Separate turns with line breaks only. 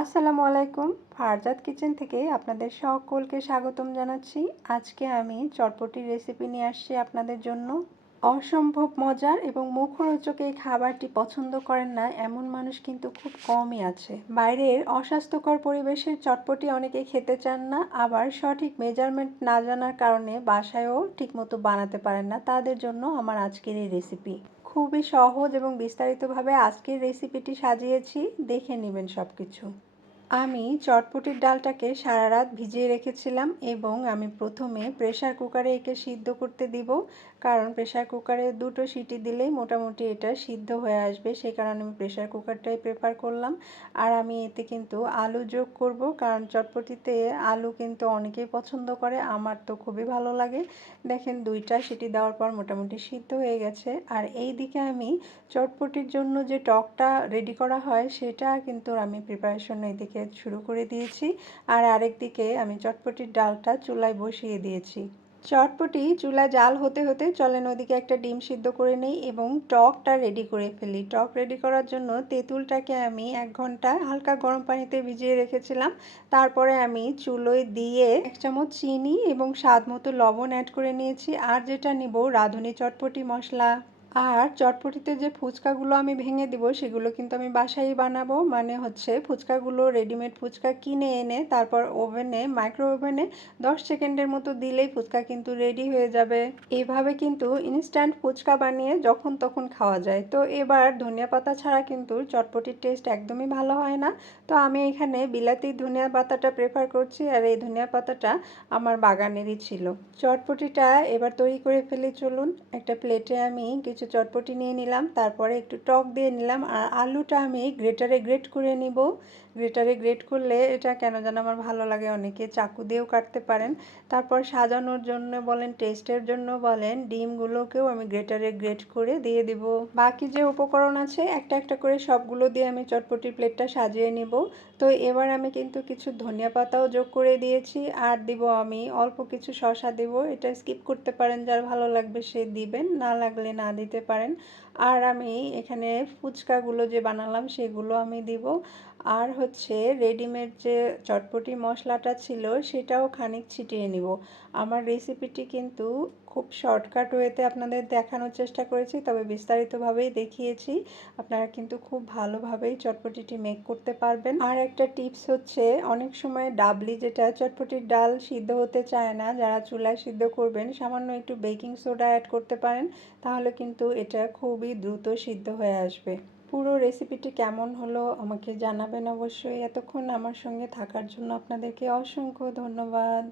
আসসালামু আলাইকুম। ফারজাদ কিচেন থেকে আপনাদের সকলকে স্বাগতম জানাচ্ছি। আজকে আমি চটপটির রেসিপি নিয়ে আসছি আপনাদের জন্য। অসম্ভব মজার এবং মুখরোচক এই খাবারটি পছন্দ করেন না এমন মানুষ কিন্তু খুব কমই আছে। বাইরের অস্বাস্থ্যকর পরিবেশের চটপটি অনেকে খেতে চান না, আবার সঠিক মেজারমেন্ট না জানার কারণে বাসায়ও ঠিকমতো বানাতে পারেন না। তাদের জন্য আমার আজকের এই রেসিপি খুবই সহজ এবং বিস্তারিতভাবে আজকের রেসিপিটি সাজিয়েছি দেখে নেবেন সব কিছু আমি চটপটির ডালটাকে সারা রাত ভিজিয়ে রেখেছিলাম এবং আমি প্রথমে প্রেশার কুকারে একে সিদ্ধ করতে দিব, কারণ প্রেশার কুকারে দুটো সিটি দিলেই মোটামুটি এটা সিদ্ধ হয়ে আসবে। সেই কারণে আমি প্রেশার কুকারটাই প্রেফার করলাম। আর আমি এতে কিন্তু আলু যোগ করব, কারণ চটপটিতে আলু কিন্তু অনেকেই পছন্দ করে, আমার তো খুবই ভালো লাগে। দেখেন, দুইটা সিটি দেওয়ার পর মোটামুটি সিদ্ধ হয়ে গেছে। আর এই দিকে আমি চটপটির জন্য যে টকটা রেডি করা হয়, সেটা কিন্তু আমি প্রিপারেশন এদিকে থেকে শুরু করে দিয়েছি। আর আরেক দিকে আমি চটপটির ডালটা চুলায় বসিয়ে দিয়েছি। চটপটি চুলা জাল হতে হতে চলেন ওদিকে একটা ডিম সিদ্ধ করে নেই এবং টকটা রেডি করে ফেলি। টক রেডি করার জন্য তেঁতুলটাকে আমি এক ঘণ্টা হালকা গরম পানিতে ভিজিয়ে রেখেছিলাম। তারপরে আমি চুলোয় দিয়ে এক চামচ চিনি এবং স্বাদ মতো লবণ অ্যাড করে নিয়েছি। আর যেটা নিব রাঁধুনি চটপটি মশলা। আর চটপটিতে যে ফুচকাগুলো আমি ভেঙে দিব, সেগুলো কিন্তু আমি বাসায় বানাবো। মানে হচ্ছে ফুচকাগুলো রেডিমেড ফুচকা কিনে এনে তারপর ওভেনে মাইক্রো ওভেনে দশ সেকেন্ডের মতো দিলেই ফুচকা কিন্তু রেডি হয়ে যাবে। এভাবে কিন্তু ইনস্ট্যান্ট ফুচকা বানিয়ে যখন তখন খাওয়া যায়। তো এবার ধনিয়া পাতা ছাড়া কিন্তু চটপটির টেস্ট একদমই ভালো হয় না। তো আমি এখানে বিলাতি ধনিয়া পাতাটা প্রেফার করছি আর এই ধনিয়া পাতাটা আমার বাগানেরই ছিল। চটপটিটা এবার তৈরি করে ফেলে, চলুন। একটা প্লেটে আমি কিছু চটপটি নিয়ে নিলাম, তারপরে একটু টক দিয়ে নিলাম, আর আলুটা আমি গ্রেটারে গ্রেট করে নিব। গ্রেটারে গ্রেট করলে এটা কেন যেন আমার ভালো লাগে, অনেকে চাকু দিয়েও কাটতে পারেন। তারপর সাজানোর জন্য বলেন, টেস্টের জন্য বলেন, ডিমগুলোকেও আমি গ্রেটারে গ্রেট করে দিয়ে দিব। বাকি যে উপকরণ আছে, একটা একটা করে সবগুলো দিয়ে আমি চটপটির প্লেটটা সাজিয়ে নিব। তো এবার আমি কিন্তু কিছু ধনিয়া পাতাও যোগ করে দিয়েছি, আর দিব আমি অল্প কিছু শশা দেব। এটা স্কিপ করতে পারেন, যার ভালো লাগবে সে দিবেন, না লাগলে না দিতে পারেন। আর আমি এখানে ফুচকাগুলো যে বানালাম সেগুলো আমি দিব। আর হচ্ছে রেডিমেড যে চটপটি মশলাটা ছিল সেটাও খানিক ছিটিয়ে নিব। আমার রেসিপিটি কিন্তু খুব শর্টকাট ওয়েতে আপনাদের দেখানোর চেষ্টা করেছি, তবে বিস্তারিতভাবেই দেখিয়েছি। আপনারা কিন্তু খুব ভালোভাবেই চটপটিটি মেক করতে পারবেন। আর একটা টিপস হচ্ছে, অনেক সময় ডাবলি যেটা চটপটির ডাল সিদ্ধ হতে চায় না, যারা চুলায় সিদ্ধ করবেন, সামান্য একটু বেকিং সোডা অ্যাড করতে পারেন, তাহলে কিন্তু এটা খুবই দ্রুত সিদ্ধ হয়ে আসবে। পুরো রেসিপিটি কেমন হলো আমাকে জানাবেন অবশ্যই। এতক্ষণ আমার সঙ্গে থাকার জন্য আপনাদেরকে অসংখ্য ধন্যবাদ।